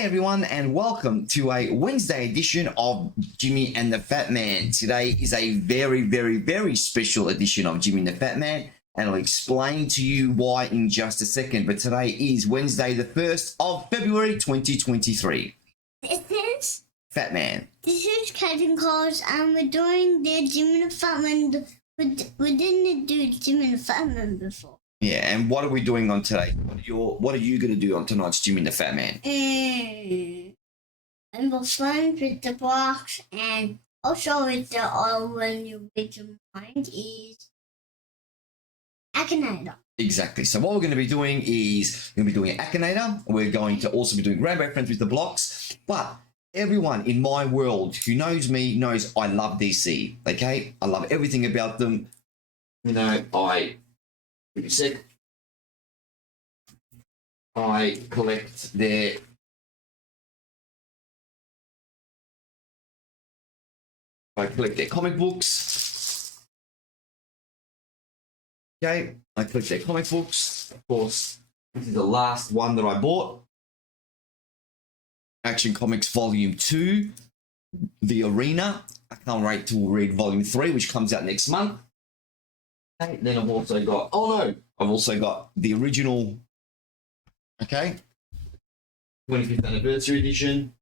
G'day everyone and welcome to a Wednesday edition of Jimmy and the Fat Man. Today is a very special edition of Jimmy and the Fat Man, and I'll explain to you why in just a second. But today is Wednesday the 1st of February 2023. This is Fat Man. This is Kevin Calls, and we're doing the Jimmy and the Fat Man. We didn't do Jimmy and the Fat Man before. Yeah, and what are we doing on today? What are you going to do on tonight's Jimmy and the Fat Man? And we're friends with the blocks, and also with the when you read your mind is Akinator. Exactly. So what we're going to be doing is we're going to be doing Akinator. We're going to also be doing Rainbow Friends with the blocks. But everyone in my world who knows me knows I love DC. Okay, I love everything about them. You know, I collect their comic books. Okay, I collect their comic books. Of course, this is the last one that I bought. Action Comics Volume 2, The Arena. I can't wait to read Volume 3, which comes out next month. Okay, then I've also got, I've also got the original, 25th anniversary edition.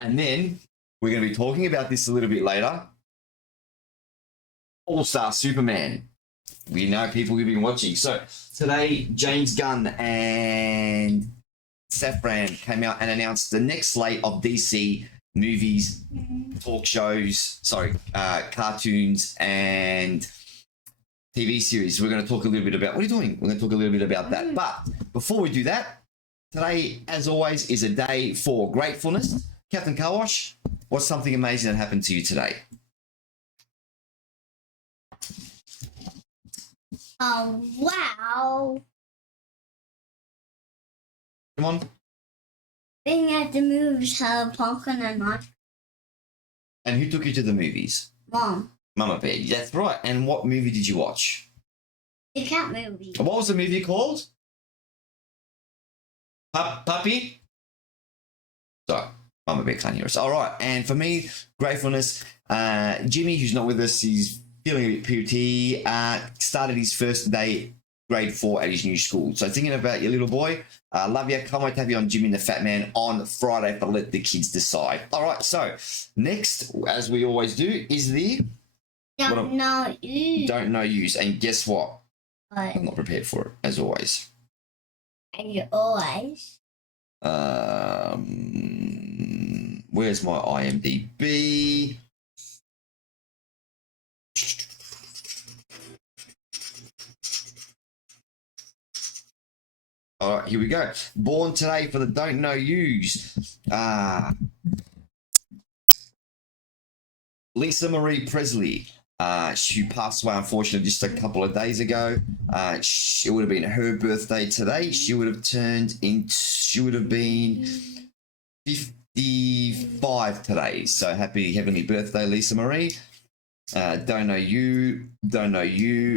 And then we're going to be talking about this a little bit later. All-Star Superman. We know people who've been watching. So today, James Gunn and Safran came out and announced the next slate of DC movies, talk shows, cartoons, and TV series. We're going to talk a little bit about, what are you doing? We're going to talk a little bit about that. But before we do that, today, as always, is a day for gratefulness. Captain Carwash, what's something amazing that happened to you today? Oh, wow. Come on. Being at the movies, have pumpkin and not. And who took you to the movies? Mom. Mama Bear. That's right. And what movie did you watch? The cat movie. What was the movie called? Puppy? Sorry, Mama Bear can't hear us. All right. And for me, gratefulness. Jimmy, who's not with us, he's feeling a bit putty. Started his first day, grade 4 at his new school. So thinking about your little boy. Love you. Can't wait to have you on Jimmy and the Fat Man on Friday, but let the kids decide. All right. So next, as we always do, is the Don't know use. And guess what? What? I'm not prepared for it, as always. And you always. Where's my IMDb? All right, here we go. Born today for the Don't Know Yous. Lisa Marie Presley. She passed away, unfortunately, just a couple of days ago. It would have been her birthday today. She would have been 55 today. So happy heavenly birthday, Lisa Marie. Don't know you.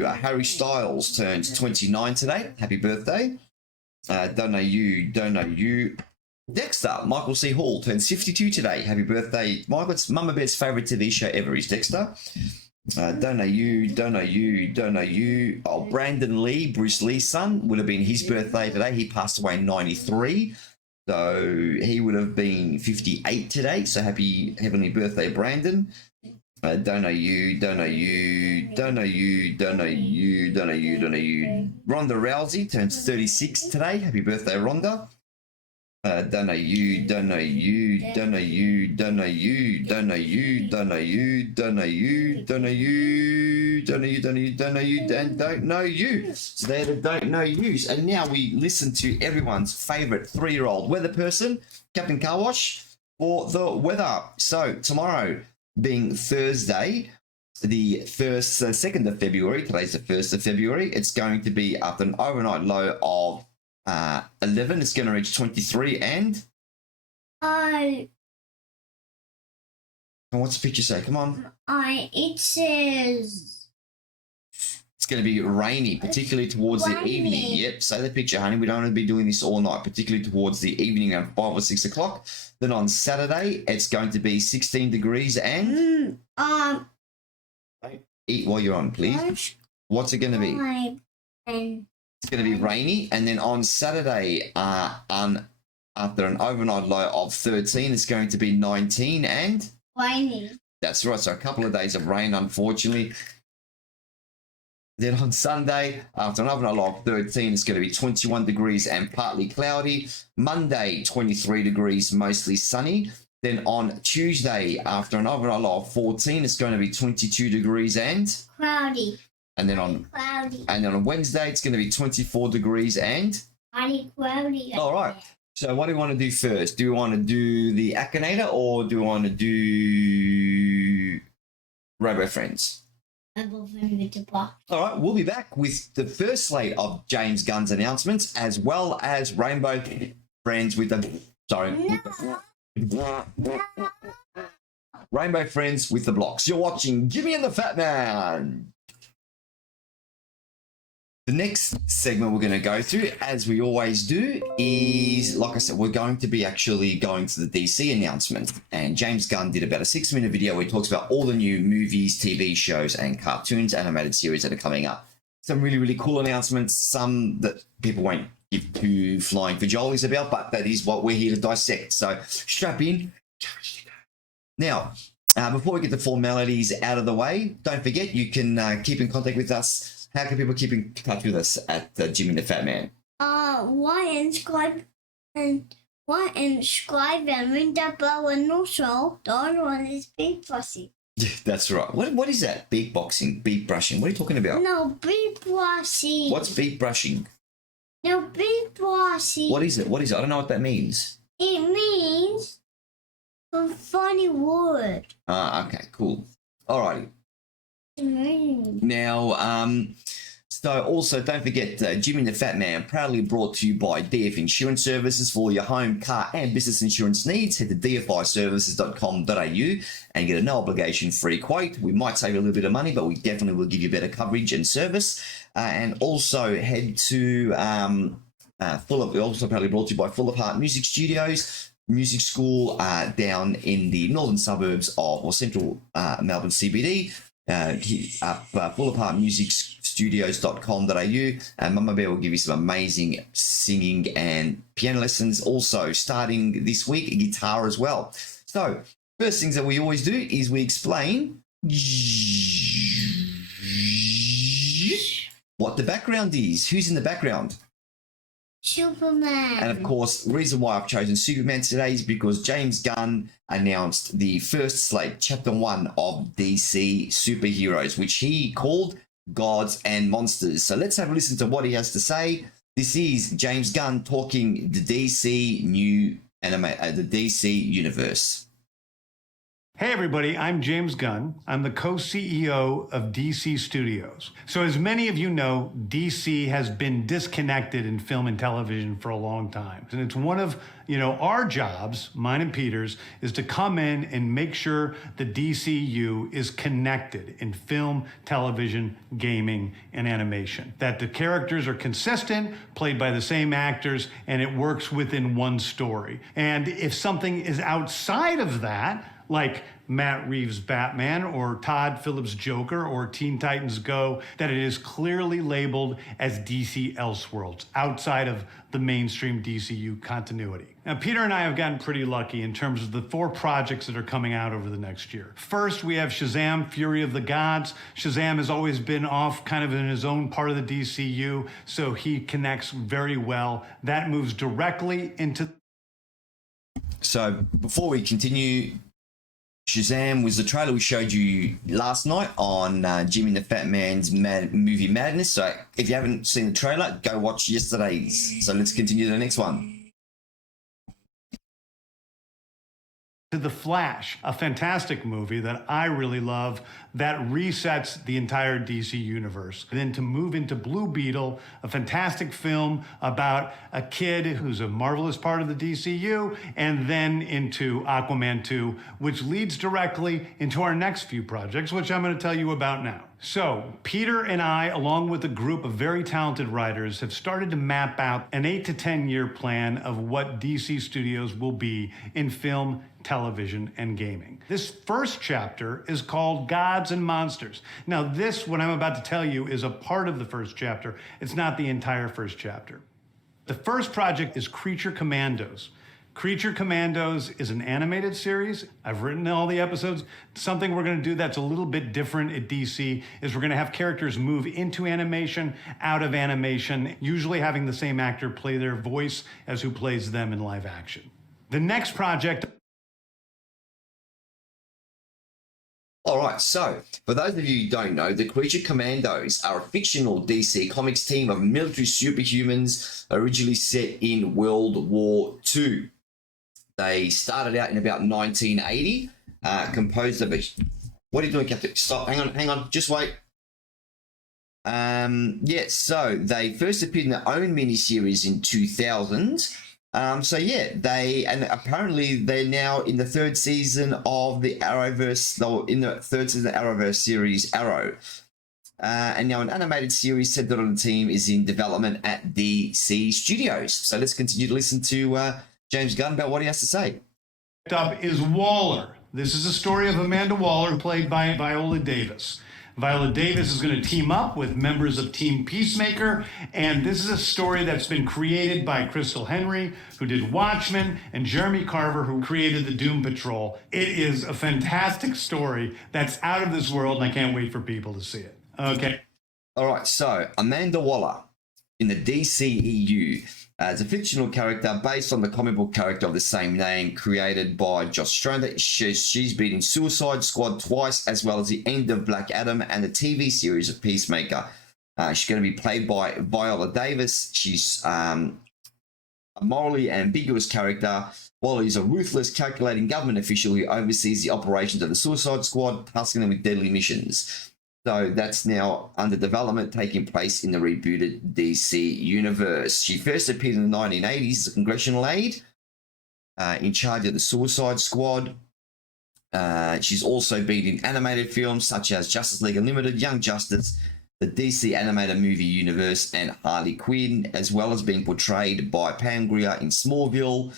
Harry Styles turns 29 today. Happy birthday. Don't know you. Dexter, Michael C. Hall, turns 52 today. Happy birthday, Michael. It's Mama Bear's favourite TV show ever is Dexter. Don't know you. Oh, Brandon Lee, Bruce Lee's son, would have been his birthday today. He passed away in 93. So he would have been 58 today. So happy heavenly birthday, Brandon. Don't know you. Ronda Rousey turns 36 today. Happy birthday, Ronda. Don't know you. So they're the don't know yous. And now we listen to everyone's favourite 3-year-old weather person, Captain Carwash, for the weather. So tomorrow, being Thursday, the 2nd of February, today's the 1st of February, it's going to be after an overnight low of 11. It's going to reach 23 and what's the picture say? Come on. It says It's going to be rainy, particularly towards the evening. Yep, say the picture, honey. We don't want to be doing this all night, particularly towards the evening around 5 or 6 o'clock. Then on Saturday, it's going to be 16 degrees and... Eat while you're on, please. What's it going to be? It's going to be rainy. And then on Saturday, after an overnight low of 13, it's going to be 19 and... Rainy. That's right. So a couple of days of rain, unfortunately. Then on Sunday, after an overnight low of 13, it's going to be 21 degrees and partly cloudy. Monday, 23 degrees, mostly sunny. Then on Tuesday, after an overnight low of 14, it's going to be 22 degrees and... Cloudy. And then on... Cloudy. And then on Wednesday, it's going to be 24 degrees and... Cloudy. All right. So what do we want to do first? Do we want to do the Akinator or do we want to do Robo Friends? Robo Friends with the box. All right, we'll be back with the first slate of James Gunn's announcements as well as Rainbow Friends with the... Sorry. Rainbow Friends with the blocks. You're watching Jimmy and the Fat Man. The next segment we're going to go through, as we always do, is, like I said, we're going to be actually going to the DC announcement. And James Gunn did about a 6-minute video where he talks about all the new movies, TV shows, and cartoons, animated series that are coming up. Some really, really cool announcements, some that people won't give two flying for jollies about, but that is what we're here to dissect. So strap in. Now, before we get the formalities out of the way, don't forget you can keep in contact with us. How can people keep in touch with us at Jimmy the Fat Man? Subscribe and ring that bell and also don't want this big fussy. Yeah, that's right. What is that? Beat boxing, beat brushing. What are you talking about? No, beat brushing. What's beat brushing? No, beat brushing. What is it? What is it? I don't know what that means. It means a funny word. Okay, cool. Alrighty. Now, so also don't forget Jimmy the Fat Man, proudly brought to you by DF Insurance Services for all your home, car and business insurance needs. Head to dfiservices.com.au and get a no obligation free quote. We might save you a little bit of money, but we definitely will give you better coverage and service. And also head to also proudly brought to you by Full of Heart Music Studios. Music school down in the northern suburbs of or central Melbourne CBD. fullapartmusicstudios.com.au, and Mama Bear will give you some amazing singing and piano lessons. Also, starting this week, guitar as well. So, first things that we always do is we explain what the background is. Who's in the background? Superman. And of course, the reason why I've chosen Superman today is because James Gunn announced the first slate, Chapter 1 of DC superheroes, which he called Gods and Monsters. So let's have a listen to what he has to say. This is James Gunn talking the DC the DC universe. Hey everybody, I'm James Gunn. I'm the co-CEO of DC Studios. So as many of you know, DC has been disconnected in film and television for a long time. And it's one of, our jobs, mine and Peter's, is to come in and make sure the DCU is connected in film, television, gaming, and animation. That the characters are consistent, played by the same actors, and it works within one story. And if something is outside of that, like Matt Reeves' Batman or Todd Phillips' Joker or Teen Titans Go, that it is clearly labeled as DC Elseworlds, outside of the mainstream DCU continuity. Now, Peter and I have gotten pretty lucky in terms of the 4 projects that are coming out over the next year. First, we have Shazam! Fury of the Gods. Shazam has always been off kind of in his own part of the DCU, so he connects very well. That moves directly into... So, before we continue... Shazam was the trailer we showed you last night on Jimmy the Fat Man's Movie Madness. So if you haven't seen the trailer, go watch yesterday's. So let's continue to the next one. To The Flash, a fantastic movie that I really love that resets the entire DC universe. And then to move into Blue Beetle, a fantastic film about a kid who's a marvelous part of the DCU, and then into Aquaman 2, which leads directly into our next few projects, which I'm going to tell you about now. So, Peter and I, along with a group of very talented writers, have started to map out an 8 to 10 year plan of what DC Studios will be in film, television, and gaming. This first chapter is called Gods and Monsters. Now, this, what I'm about to tell you, is a part of the first chapter. It's not the entire first chapter. The first project is Creature Commandos. Creature Commandos is an animated series. I've written all the episodes. Something we're going to do that's a little bit different at DC is we're going to have characters move into animation, out of animation, usually having the same actor play their voice as who plays them in live action. The next project... All right, so for those of you who don't know, the Creature Commandos are a fictional DC Comics team of military superhumans originally set in World War II. They started out in about 1980, composed of a... What are you doing, Captain? Stop, hang on, just wait. So they first appeared in their own miniseries in 2000. Apparently they're now in the third season of the Arrowverse, in the third season of the Arrowverse series, Arrow. And now an animated series centered on the team is in development at DC Studios. So let's continue to listen to James Gunn about what he has to say. Next up is Waller. This is a story of Amanda Waller, played by Viola Davis. Viola Davis is going to team up with members of Team Peacemaker, and this is a story that's been created by Crystal Henry, who did Watchmen, and Jeremy Carver, who created the Doom Patrol. It is a fantastic story that's out of this world, and I can't wait for people to see it. Okay. All right, so Amanda Waller in the DCEU as a fictional character based on the comic book character of the same name created by Joss Stroder. She's been in Suicide Squad twice, as well as the end of Black Adam and the TV series of Peacemaker. She's going to be played by Viola Davis. She's a morally ambiguous character. Waller is a ruthless, calculating government official who oversees the operations of the Suicide Squad, tasking them with deadly missions. So that's now under development, taking place in the rebooted DC universe. She first appeared in the 1980s as a congressional aide in charge of the Suicide Squad. She's also been in animated films such as Justice League Unlimited, Young Justice, the DC animated movie universe, and Harley Quinn, as well as being portrayed by Pam Grier in Smallville,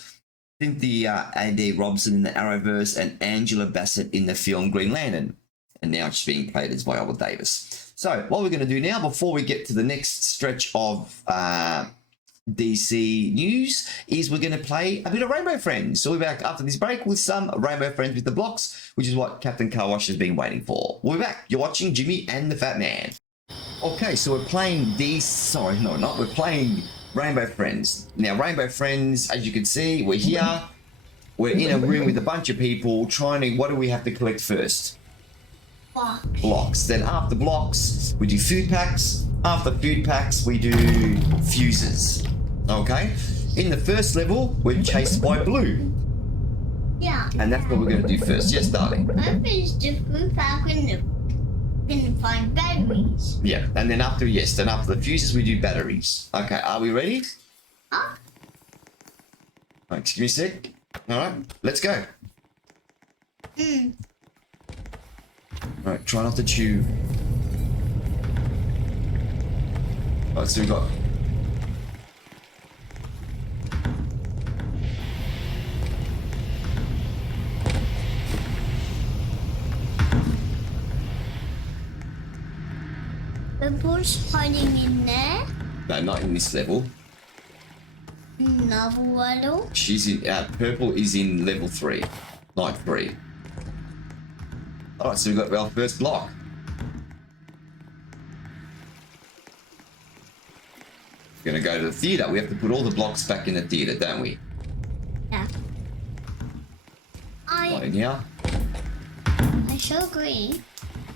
Cynthia A.D. Robson in the Arrowverse, and Angela Bassett in the film Green Lantern. And now she's being played as Viola Davis. So what we're going to do now, before we get to the next stretch of DC news, is we're going to play a bit of Rainbow Friends. So we'll be back after this break with some Rainbow Friends with the blocks, which is what Captain Car Wash has been waiting for. We'll be back. You're watching Jimmy and the Fat Man. Okay, so we're playing we're playing Rainbow Friends. Now, Rainbow Friends, as you can see, we're here. We're in a room with a bunch of people trying to... What do we have to collect first? Blocks. Then after blocks, we do food packs. After food packs, we do fuses. Okay? In the first level, we're chased by Blue. Yeah. And that's what we're going to do first. Yes, darling? I finished the food pack and gonna find batteries. Yeah. And then after the fuses, we do batteries. Okay, are we ready? Huh? Right, excuse me a sec. Alright, let's go. Alright, try not to chew. Alright, so we've got... The bull's hiding in there. No, not in this level. Another level. She's in... purple is in level 3. Night 3. Alright, so we've got our first block. We're going to go to the theatre. We have to put all the blocks back in the theatre, don't we? Yeah. Right in here. I show green,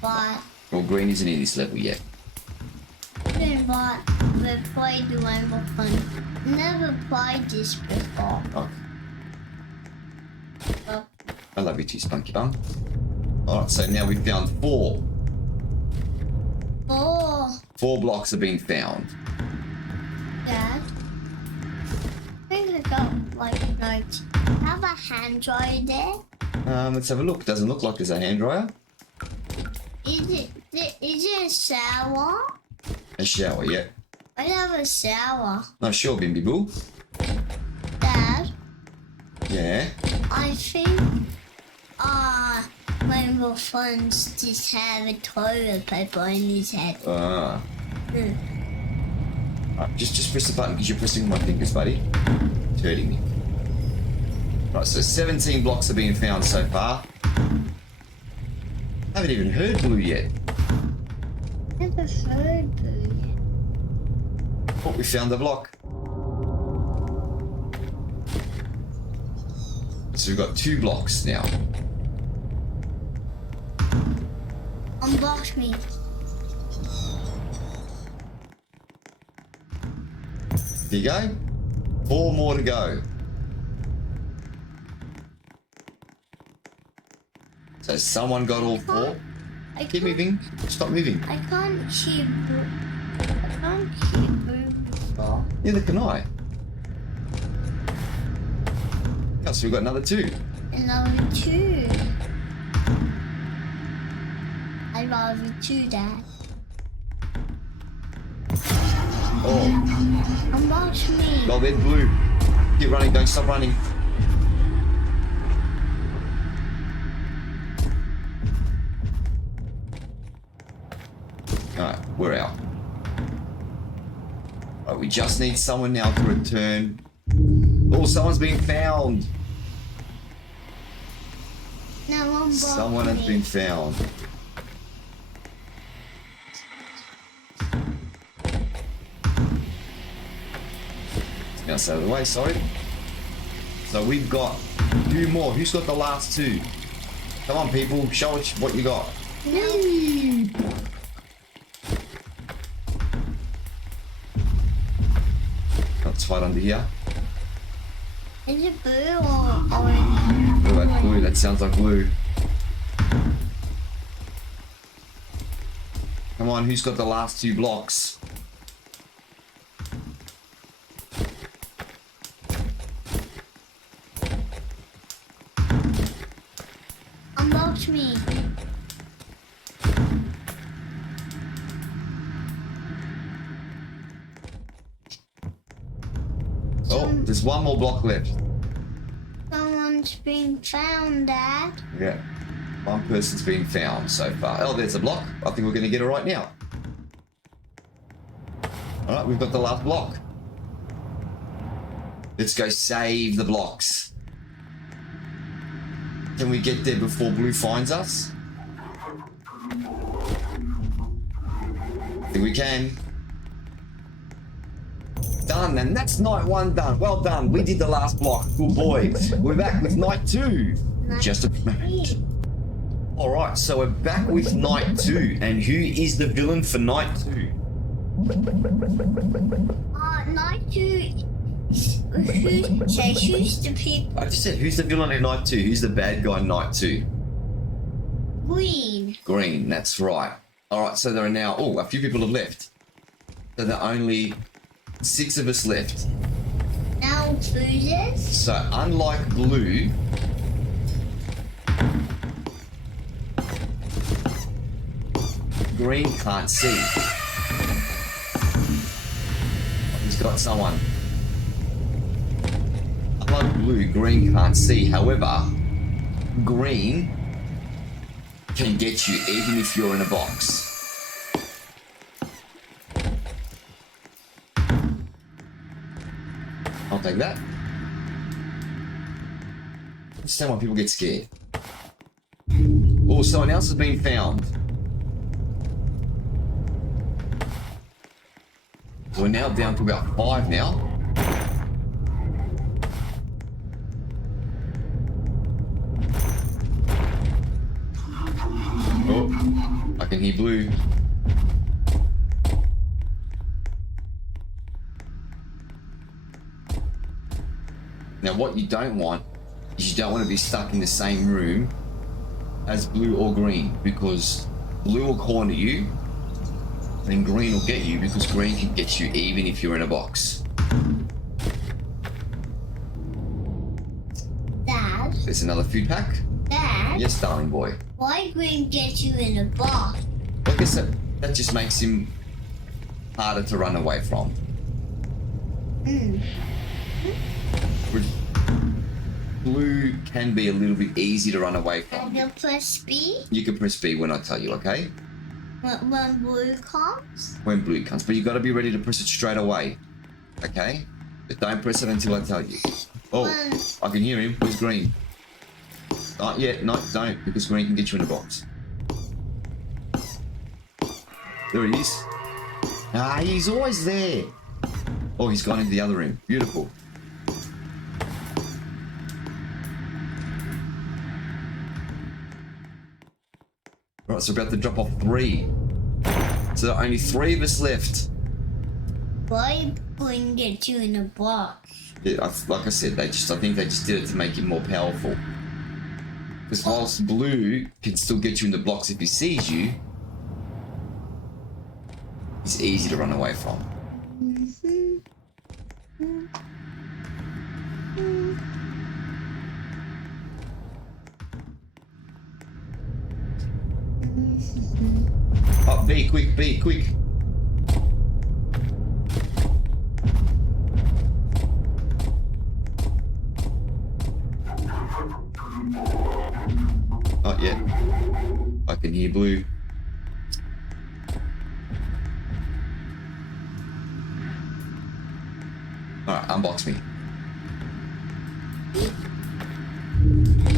but... Well, green isn't in this level yet. But we played the Rainbow Fun. Never played this before. Okay. I love you too, Spunky Bum. Alright, so now we've found 4. 4 blocks have been found. Dad, I think I got like a note. Have a hand dryer there? Let's have a look. Doesn't look like there's a hand dryer. Is it Is it a shower? A shower, yeah. I have a shower. No, sure, Bimby Boo. Dad, Yeah. I think my little friends just have a toilet paper in his head. Right, just press the button because you're pressing my fingers, buddy. It's hurting me. Right, so 17 blocks have been found so far. Haven't even heard Blue yet. Never heard Boo. Oh, we found the block. So we've got 2 blocks now. Unbox me. Here you go. 4 more to go. So someone got all 4. Keep moving. Stop moving. I can't see Boo. I can't see Boo before. Neither can I. Oh, so we've got another 2. Another 2. I love you too, Dad. Oh, Unbox me. well then, Blue. Keep running. Don't stop running. Alright, we're out. Right, we just need someone now to return. Oh, someone's been found. Now unbox Someone has been found. Now, out of the way, sorry. So we've got 2 more. Who's got the last 2? Come on, people, show us what you got. Let's fight under here. Is it blue or orange? Oh, that's blue. That sounds like blue. Come on, who's got the last 2 blocks? Unbox me. Oh, there's 1 more block left. Someone's been found, Dad. Yeah. 1 person's been found so far. Oh, there's a block. I think we're going to get it right now. Alright, we've got the last block. Let's go save the blocks. Can we get there before Blue finds us? I think we can. Done, and that's night 1 done. Well done. We did the last block. Good boy. We're back with night 2. Just a moment. All right, so we're back with night 2, and who is the villain for night 2? Night 2. Who's the people? I just said who's the villain in night 2? Who's the bad guy in night 2? Green. Green. That's right. All right, so there are now a few people have left. So there are only 6 of us left. Now Blue's. So unlike Blue, Green can't see. He's got someone. Unlike Blue, Green can't see. However, Green can get you even if you're in a box. I'll take that. I understand why people get scared. Oh, someone else has been found. So we're now down to about 5 now. Oh, I can hear Blue. Now what you don't want is you don't want to be stuck in the same room as Blue or Green, because Blue will corner you and Green will get you, because Green can get you even if you're in a box. Dad. There's another food pack. Dad. Yes, darling boy. Why Green get you in a box? What guess that just makes him harder to run away from. Blue can be a little bit easy to run away from. Can you press B? You can press B when I tell you, okay? When blue comes? When blue comes, but you got to be ready to press it straight away, okay? But don't press it until I tell you. Oh, I can hear him. Where's green? Not yet. No, don't, because green can get you in the box. There he is. Ah, he's always there. Oh, he's gone into the other room. Beautiful. Right, so we're about to drop off 3. So there are only 3 of us left. Why wouldn't get you in a box? Yeah, like I said, I think they just did it to make him more powerful. Because whilst blue can still get you in the blocks if he sees you, he's easy to run away from. Oh, B, quick, B, quick. Not yet. I can hear blue. Alright, unbox me.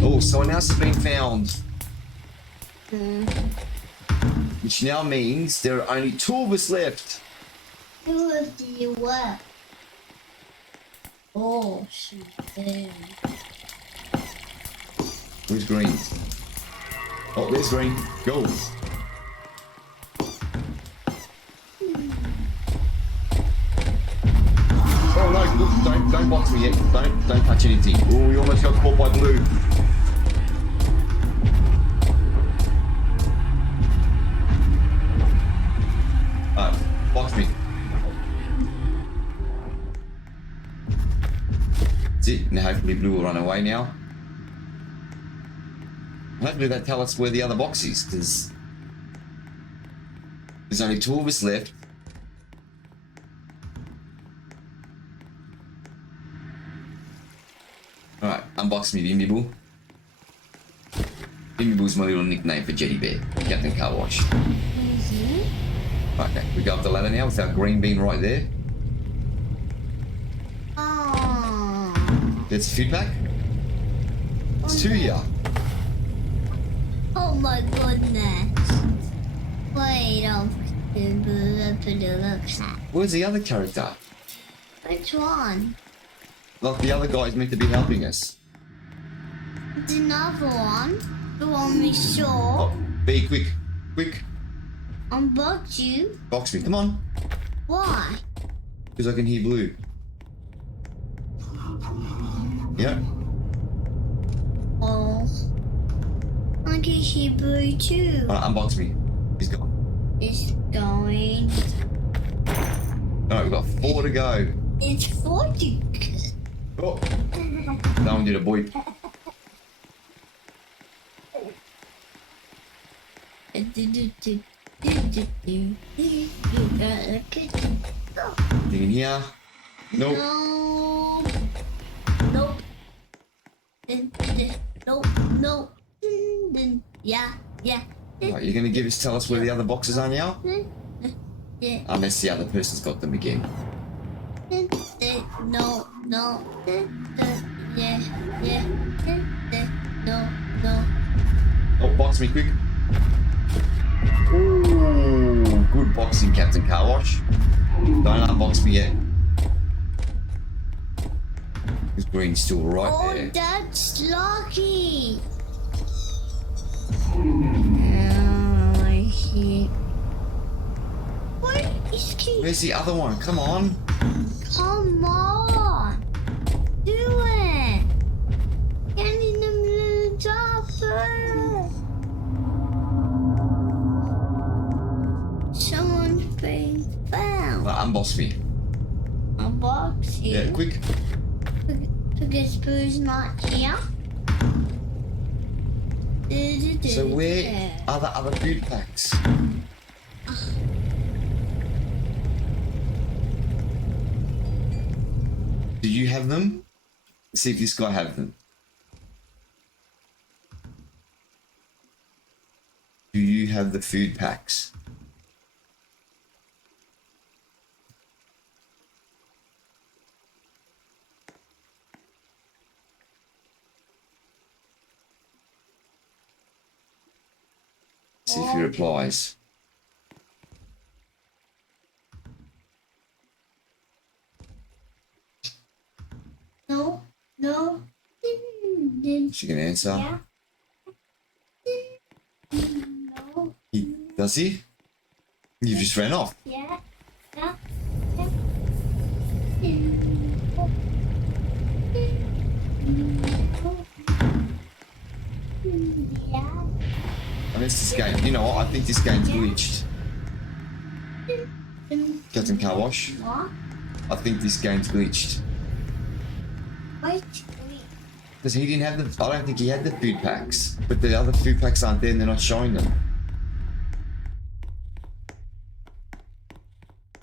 Oh, someone else has been found. Which now means there are only 2 of us left. Who of you what? Oh, she's there. Where's green? Oh, there's green. Go. Oh no, look, don't box me yet. Don't touch anything. Oh, we almost got caught by blue. Box me. That's it. Now hopefully blue will run away now. Hopefully they tell us where the other box is, because there's only 2 of us left. Alright, unbox me, Bimbiboo. Bimbiboo's my little nickname for Jetty Bear, Captain Car Wash. Okay, we go up the ladder now with our green bean right there. Oh. That's a food pack. It's 2 here. Oh my goodness. Wait, Where's the other character? which one? Like the other guy's meant to be helping us. The another one. The one we saw. Oh, be quick, quick. Unbox you. Box me, come on. Why? Because I can hear blue. Yeah. Oh. I can hear blue too. Alright, unbox me. He's gone. It's going. Alright, we've got 4 to go. It's 40. Oh. That one did a boy. Anything in here? Nope. No. Nope. Nope. Nope. Yeah. Right, you're gonna tell us where the other boxes are now? Yeah. Unless the other person's got them again. No. Yeah. No. Oh, box me quick. Ooh, good boxing, Captain Car Wash. Don't unbox me yet. Because green's still right there. Oh, that's lucky. Where is he? Where's the other one? Come on. Come on. Do it. Get in the blue chopper. Someone's been found. Unbox me. Unbox you. Yeah, quick. Because Boo's not here. So where are the other food packs? Do you have them? Let's see if this guy have them. Do you have the food packs? See if he replies. No. She can answer. Yeah. No. Does he? You just ran off. Yeah. Yeah. I missed this game. You know what? I think this game's glitched. Captain Car Wash. What? I think this game's glitched. Wait. Because he didn't have the... I don't think he had the food packs. But the other food packs aren't there and they're not showing them.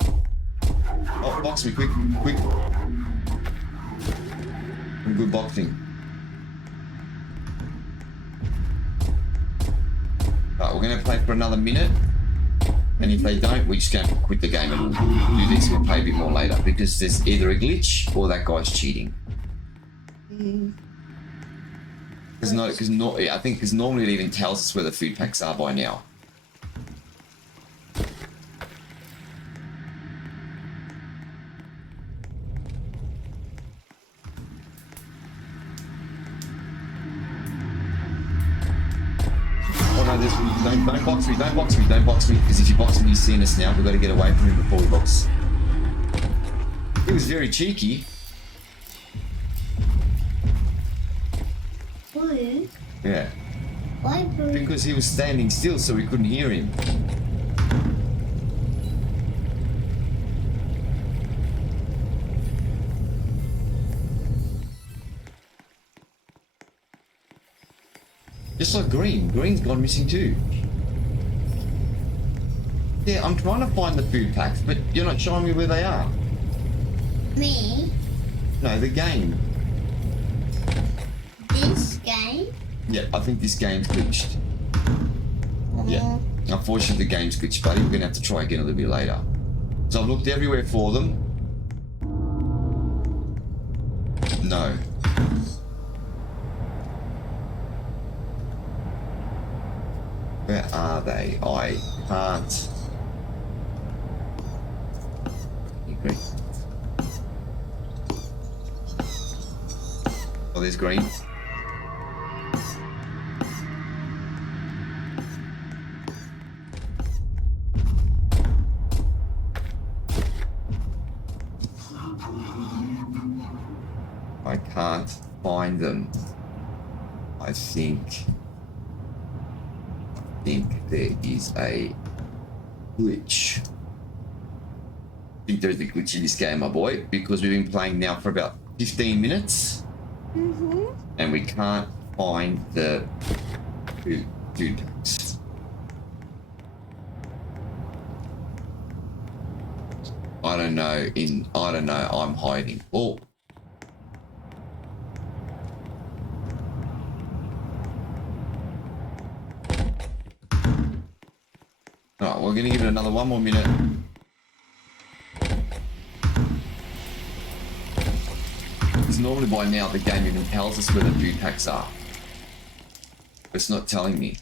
Oh, box me, quick. I'm good boxing. Alright, we're going to play for another minute. And if they don't, we're just going to quit the game and do this. We'll play a bit more later. Because there's either a glitch or that guy's cheating. Because normally it even tells us where the food packs are by now. Oh no, don't box me, because if you box me, he's seeing us now. We've got to get away from him before we box. He was very cheeky. Blue? Yeah. Why blue? Because he was standing still so we couldn't hear him. Just like green. Green's gone missing too. Yeah, I'm trying to find the food packs, but you're not showing me where they are. Me? No, the game. This game? Yeah, I think this game's glitched. Yeah. Unfortunately, the game's glitched, buddy. We're going to have to try again a little bit later. So I've looked everywhere for them. No. Where are they? I can't. Green. Oh, there's green. I can't find them. I think there is a glitch. I think there's a glitch in this game, my boy, because we've been playing now for about 15 minutes. And we can't find the food packs. I don't know, I'm hiding. Oh. Alright, we're gonna give it another one more minute. Because normally by now the game even tells us where the food packs are. But it's not telling me.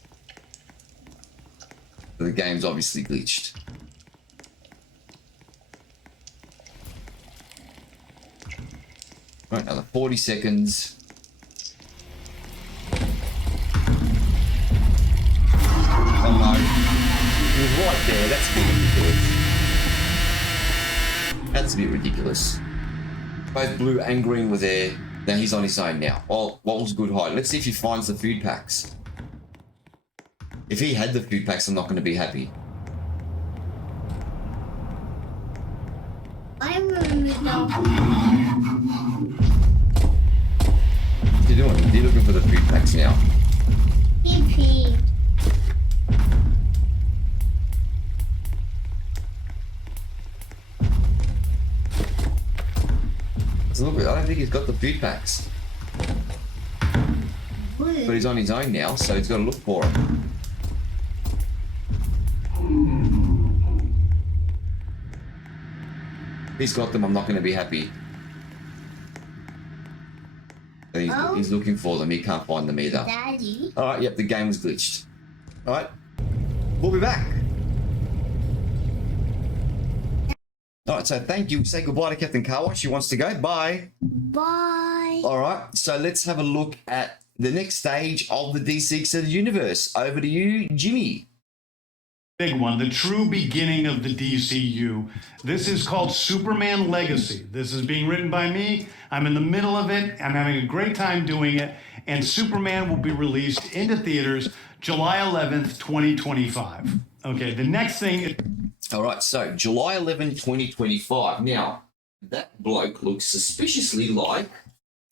So the game's obviously glitched. Right, another 40 seconds. Oh no. He was right there. That's a bit ridiculous. That's a bit ridiculous. Both blue and green were there. Now he's on his own now. Well, what was a good hide? Let's see if he finds the food packs. If he had the food packs, I'm not going to be happy. I remember though. What are you doing? You're looking for the food packs now. don't think he's got the food packs. But he's on his own now, so he's got to look for him. If he's got them, I'm not going to be happy. He's looking for them. He can't find them either. Daddy. All right, yep, the game was glitched. All right, we'll be back. All right, so thank you. Say goodbye to Captain Carwash. She wants to go. Bye. Bye. All right, so let's have a look at the next stage of the DC Extended Universe. Over to you, Jimmy. Big one, the true beginning of the DCU. This is called Superman Legacy. This is being written by me. I'm in the middle of it. I'm having a great time doing it. And Superman will be released into theaters July 11th, 2025. Okay, the next thing. All right, so July 11, 2025. Now, that bloke looks suspiciously like,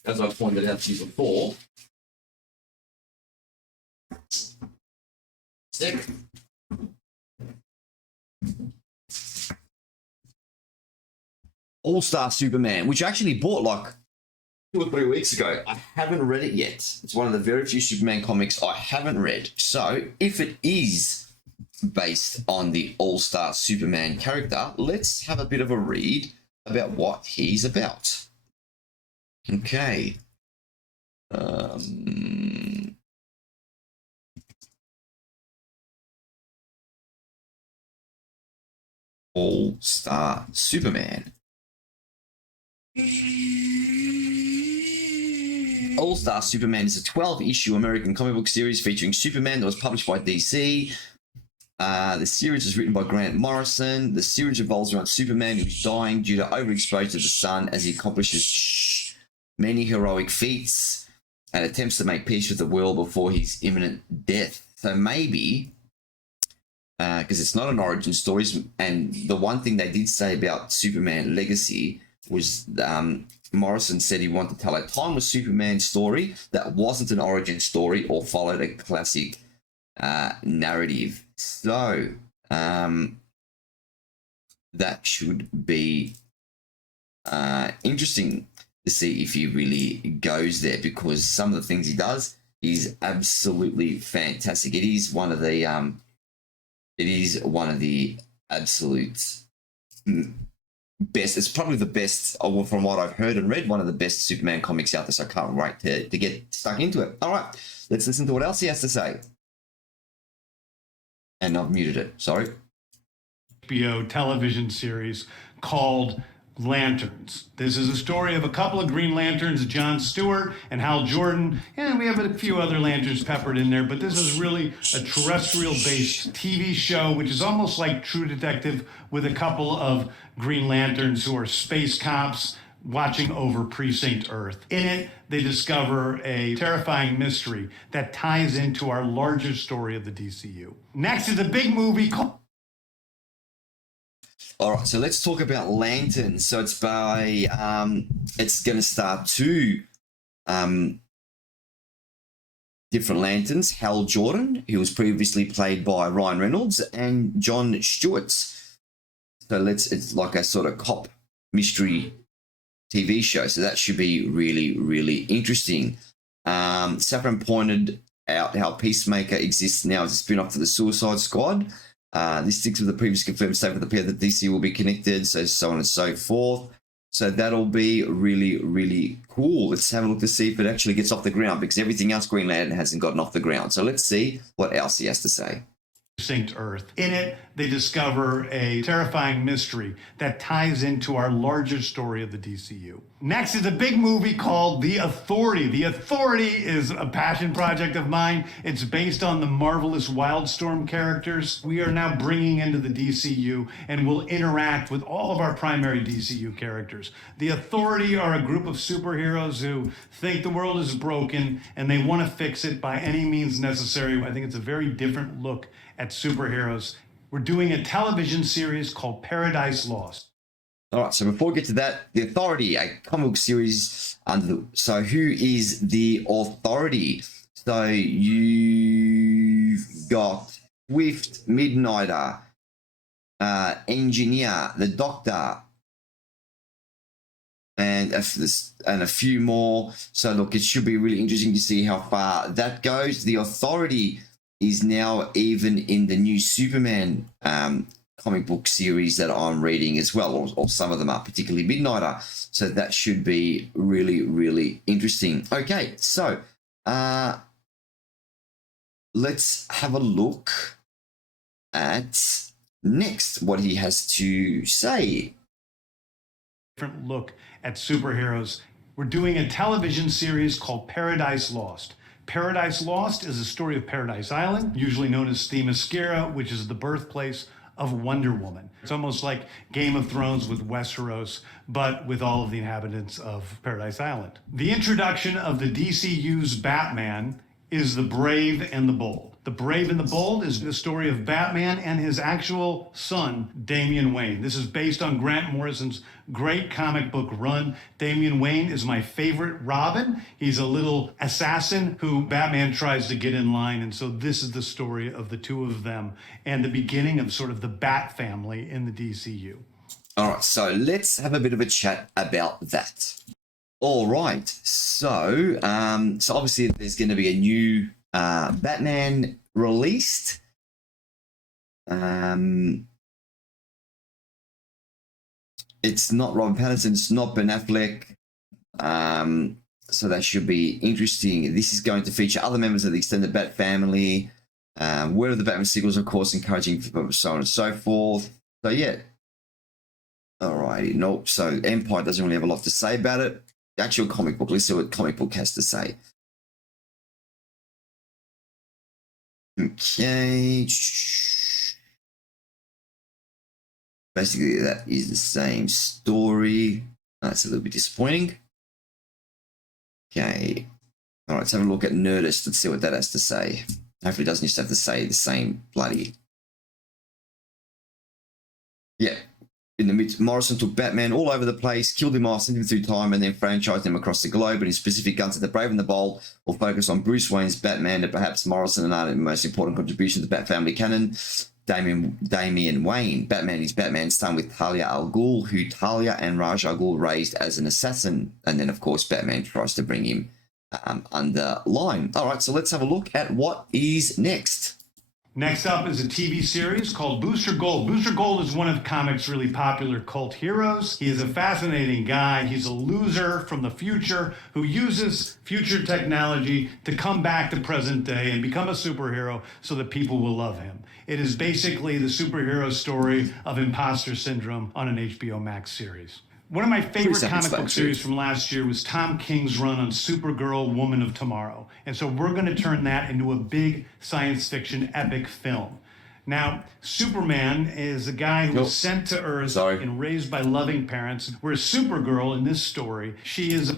as I pointed out to you before, Sick. All-Star Superman, which I actually bought like 2 or 3 weeks ago. I haven't read it yet. It's one of the very few Superman comics I haven't read. So if it is based on the All-Star Superman character, let's have a bit of a read about what he's about. Okay. All-Star Superman. All-Star Superman is a 12-issue American comic book series featuring Superman that was published by DC. The series is written by Grant Morrison. The series revolves around Superman, who's dying due to overexposure to the sun as he accomplishes many heroic feats and attempts to make peace with the world before his imminent death. So maybe, because it's not an origin story, and the one thing they did say about Superman Legacy was Morrison said he wanted to tell a timeless Superman story that wasn't an origin story or followed a classic narrative. So that should be interesting to see if he really goes there, because some of the things he does is absolutely fantastic. It is one of the absolute best. It's probably the best, from what I've heard and read, one of the best Superman comics out there. So I can't wait to get stuck into it. All right, let's listen to what else he has to say. And I've muted it. Sorry. HBO television series called Lanterns. This is a story of a couple of Green Lanterns, John Stewart and Hal Jordan, and we have a few other lanterns peppered in there, but this is really a terrestrial-based TV show, which is almost like True Detective, with a couple of Green Lanterns who are space cops watching over Precinct Earth. In it, they discover a terrifying mystery that ties into our larger story of the DCU. Next is a big movie called... All right, so let's talk about Lanterns. So it's by, it's going to star 2 different Lanterns. Hal Jordan, who was previously played by Ryan Reynolds, and John Stewart. So it's like a sort of cop mystery TV show. So that should be really, really interesting. Safran pointed out how Peacemaker exists now as a spin-off to the Suicide Squad. This sticks with the previous confirmed statement of the pair that DC will be connected, so on and so forth. So that'll be really, really cool. Let's have a look to see if it actually gets off the ground, because everything else Green Lantern hasn't gotten off the ground. So let's see what else he has to say. Precinct Earth. In it, they discover a terrifying mystery that ties into our larger story of the DCU. Next is a big movie called The Authority. The Authority is a passion project of mine. It's based on the marvelous Wildstorm characters we are now bringing into the DCU and will interact with all of our primary DCU characters. The Authority are a group of superheroes who think the world is broken and they want to fix it by any means necessary. I think it's a very different look at superheroes. We're doing a television series called Paradise Lost. All right, so before we get to that, The Authority, a comic book series so who is The Authority? So you've got Swift, Midnighter, Engineer, the Doctor, and a few more. So look, it should be really interesting to see how far that goes. The Authority is now even in the new Superman comic book series that I'm reading as well, or some of them are, particularly Midnighter. So that should be really, really interesting. Okay, so let's have a look at next what he has to say. Different look at superheroes. We're doing a television series called Paradise Lost. Paradise Lost is a story of Paradise Island, usually known as Themyscira, which is the birthplace of Wonder Woman. It's almost like Game of Thrones with Westeros, but with all of the inhabitants of Paradise Island. The introduction of the DCU's Batman is The Brave and the Bold. The Brave and the Bold is the story of Batman and his actual son, Damian Wayne. This is based on Grant Morrison's great comic book run. Damian Wayne is my favorite Robin. He's a little assassin who Batman tries to get in line. And so this is the story of the two of them and the beginning of sort of the Bat family in the DCU. All right, so let's have a bit of a chat about that. All right, so obviously there's going to be a new Batman released. It's not Robert Pattinson, it's not Ben Affleck. So that should be interesting. This is going to feature other members of the extended Bat family. Word of the Batman sequels, of course, encouraging so on and so forth. So yeah. Alrighty, nope. So Empire doesn't really have a lot to say about it. The actual comic book, let's see what comic book has to say. Okay. Basically, that is the same story. That's a little bit disappointing. Okay. All right, let's have a look at Nerdist. Let's see what that has to say. Hopefully it doesn't just have to say the same bloody... Yeah. In the mid, Morrison took Batman all over the place, killed him off, sent him through time, and then franchised him across the globe. And his specific guns at the Brave and the Bold will focus on Bruce Wayne's Batman and perhaps Morrison and the most important contribution to the Bat family canon, Damian Wayne. Batman is Batman's son with Talia al Ghul, who Talia and Ra's al Ghul raised as an assassin. And then, of course, Batman tries to bring him under line. All right, so let's have a look at what is next. Next up is a TV series called Booster Gold. Booster Gold is one of comics' really popular cult heroes. He is a fascinating guy. He's a loser from the future who uses future technology to come back to present day and become a superhero so that people will love him. It is basically the superhero story of imposter syndrome on an HBO Max series. One of my favorite comic book series from last year was Tom King's run on Supergirl, Woman of Tomorrow. And so we're going to turn that into a big science fiction epic film. Now, Superman is a guy who was sent to Earth and raised by loving parents, whereas Supergirl in this story, she is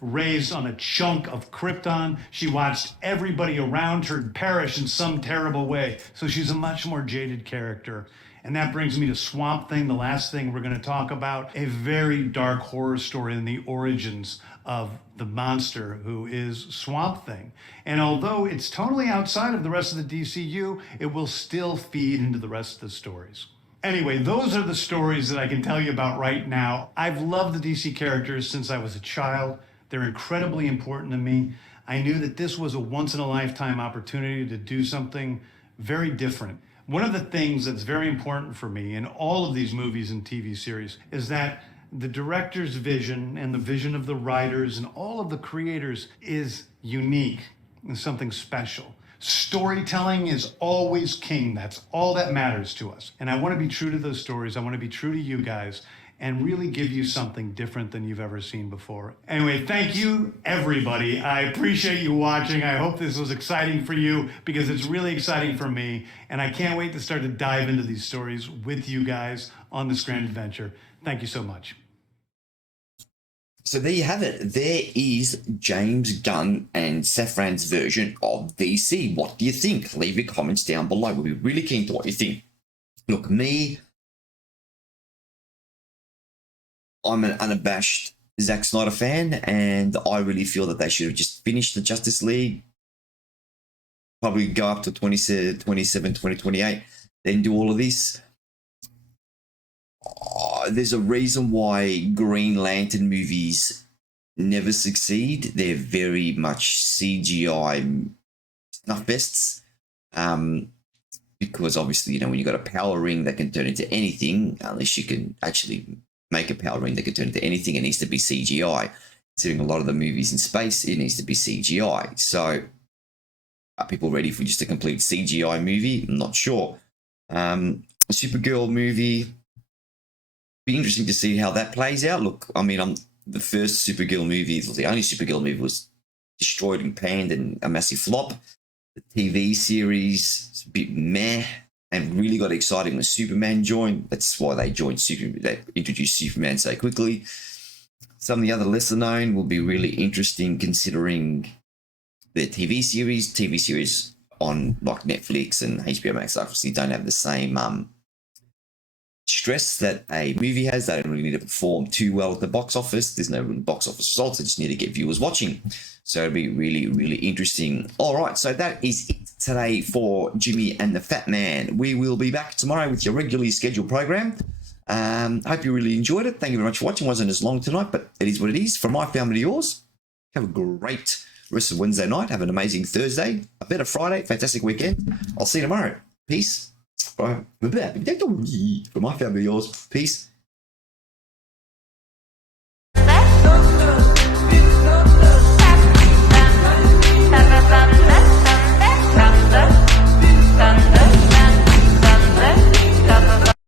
raised on a chunk of Krypton. She watched everybody around her perish in some terrible way. So she's a much more jaded character. And that brings me to Swamp Thing, the last thing we're going to talk about, a very dark horror story in the origins of the monster who is Swamp Thing. And although it's totally outside of the rest of the DCU, it will still feed into the rest of the stories. Anyway, those are the stories that I can tell you about right now. I've loved the DC characters since I was a child. They're incredibly important to me. I knew that this was a once-in-a-lifetime opportunity to do something very different. One of the things that's very important for me in all of these movies and TV series is that the director's vision and the vision of the writers and all of the creators is unique and something special. Storytelling is always king. That's all that matters to us. And I want to be true to those stories. I want to be true to you guys and really give you something different than you've ever seen before. Anyway, thank you, everybody. I appreciate you watching. I hope this was exciting for you because it's really exciting for me. And I can't wait to start to dive into these stories with you guys on this grand adventure. Thank you so much. So there you have it. There is James Gunn and Safran's version of DC. What do you think? Leave your comments down below. We'll be really keen to what you think. Look, I'm an unabashed Zack Snyder fan, and I really feel that they should have just finished the Justice League, probably go up to 2027, 2028, then do all of this. there's a reason why Green Lantern movies never succeed. They're very much CGI snuff fests. Because obviously, when you've got a power ring that can turn into anything, unless you can actually make a power ring that can turn into anything, it needs to be CGI. Considering a lot of the movies in space, it needs to be CGI. So are people ready for just a complete CGI movie? I'm not sure. A Supergirl movie, be interesting to see how that plays out. Look, I mean, the first Supergirl movie, the only Supergirl movie, was destroyed and panned and a massive flop. The TV series is a bit meh, and really got exciting when Superman joined. That's why they introduced Superman so quickly. Some of the other lesser known will be really interesting considering their TV series. TV series on like Netflix and HBO Max obviously don't have the same stress that a movie has. They don't really need to perform too well at the box office. There's no real box office results. They just need to get viewers watching. So it'll be really, really interesting. All right, so that is it today for Jimmy and the Fat Man. We will be back tomorrow with your regularly scheduled program. Hope you really enjoyed it. Thank you very much for watching. It wasn't as long tonight, but it is what it is. From my family to yours, have a great rest of Wednesday night. Have an amazing Thursday, a better Friday, fantastic weekend. I'll see you tomorrow. Peace. From my family to yours, peace.